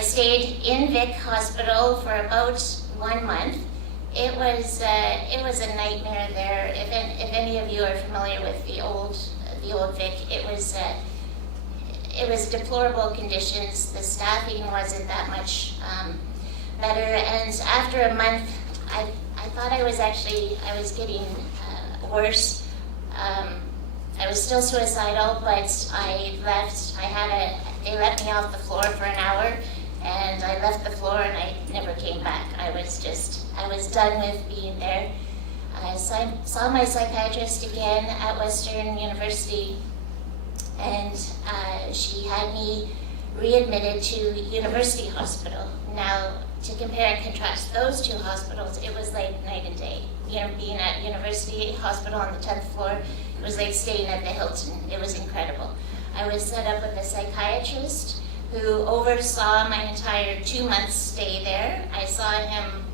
I stayed in Vic Hospital for about 1 month. It was a nightmare there. If any of you are familiar with the old Vic, it was deplorable conditions. The staffing wasn't that much better, and after a month, I thought I was getting worse. I was still suicidal, but I left. They let me off the floor for an hour, and I left the floor and I never came back. I was done with being there. I saw my psychiatrist again at Western University, and she had me readmitted to University Hospital. Now, to compare and contrast those two hospitals, it was like night and day. You know, being at University Hospital on the 10th floor, it was like staying at the Hilton. It was incredible. I was set up with a psychiatrist who oversaw my entire 2 months stay there. I saw him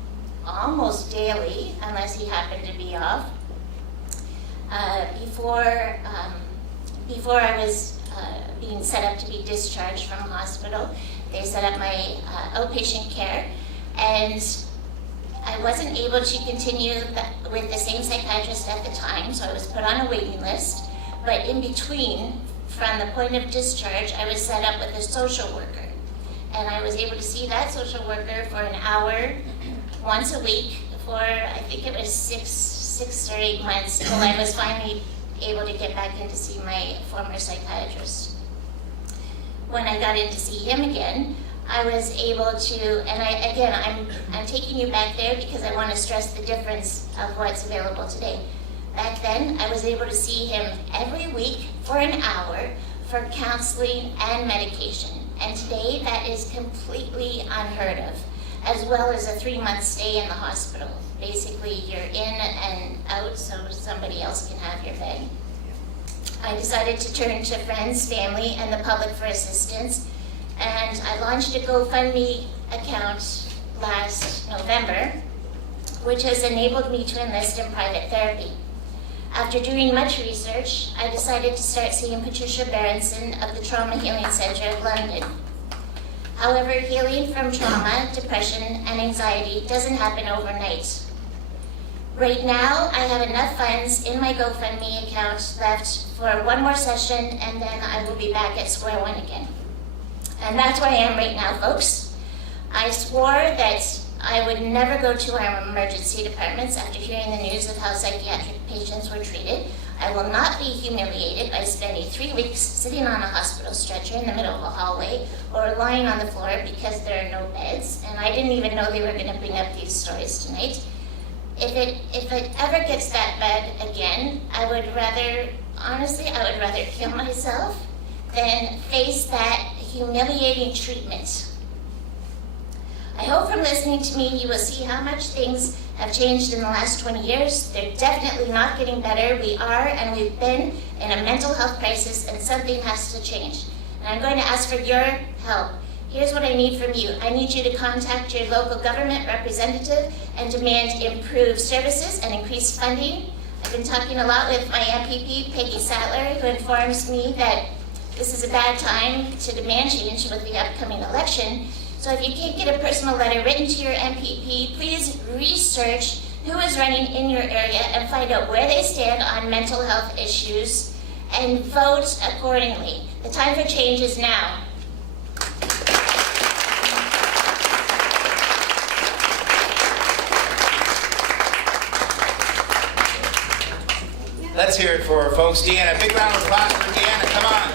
almost daily, unless he happened to be off. Before I was being set up to be discharged from hospital, they set up my outpatient care, and I wasn't able to continue with the same psychiatrist at the time, so I was put on a waiting list. But in between, from the point of discharge, I was set up with a social worker, and I was able to see that social worker for an hour once a week for, I think it was six or 8 months, till I was finally able to get back in to see my former psychiatrist. When I got in to see him again, I was able to, and I'm taking you back there because I want to stress the difference of what's available today. Back then, I was able to see him every week for an hour for counseling and medication. And today, that is completely unheard of, as well as a 3-month stay in the hospital. Basically, you're in and out so somebody else can have your bed. I decided to turn to friends, family, and the public for assistance, and I launched a GoFundMe account last November, which has enabled me to enlist in private therapy. After doing much research, I decided to start seeing Patricia Berenson of the Trauma Healing Centre of London. However, healing from trauma, depression, and anxiety doesn't happen overnight. Right now, I have enough funds in my GoFundMe account left for one more session, and then I will be back at square one again. And that's where I am right now, folks. I swore that I would never go to our emergency departments after hearing the news of how psychiatric patients were treated. I will not be humiliated by spending 3 weeks sitting on a hospital stretcher in the middle of a hallway or lying on the floor because there are no beds. And I didn't even know they were going to bring up these stories tonight. If it ever gets that bad again, I would rather kill myself than face that humiliating treatment. I hope from listening to me you will see how much things have changed in the last 20 years. They're definitely not getting better. We are, and we've been, in a mental health crisis, and something has to change. And I'm going to ask for your help. Here's what I need from you. I need you to contact your local government representative and demand improved services and increased funding. I've been talking a lot with my MPP, Peggy Sattler, who informs me that this is a bad time to demand change with the upcoming election. So if you can't get a personal letter written to your MPP, please research who is running in your area and find out where they stand on mental health issues and vote accordingly. The time for change is now. Let's hear it for her, folks. Deanna, big round of applause for Deanna. Come on.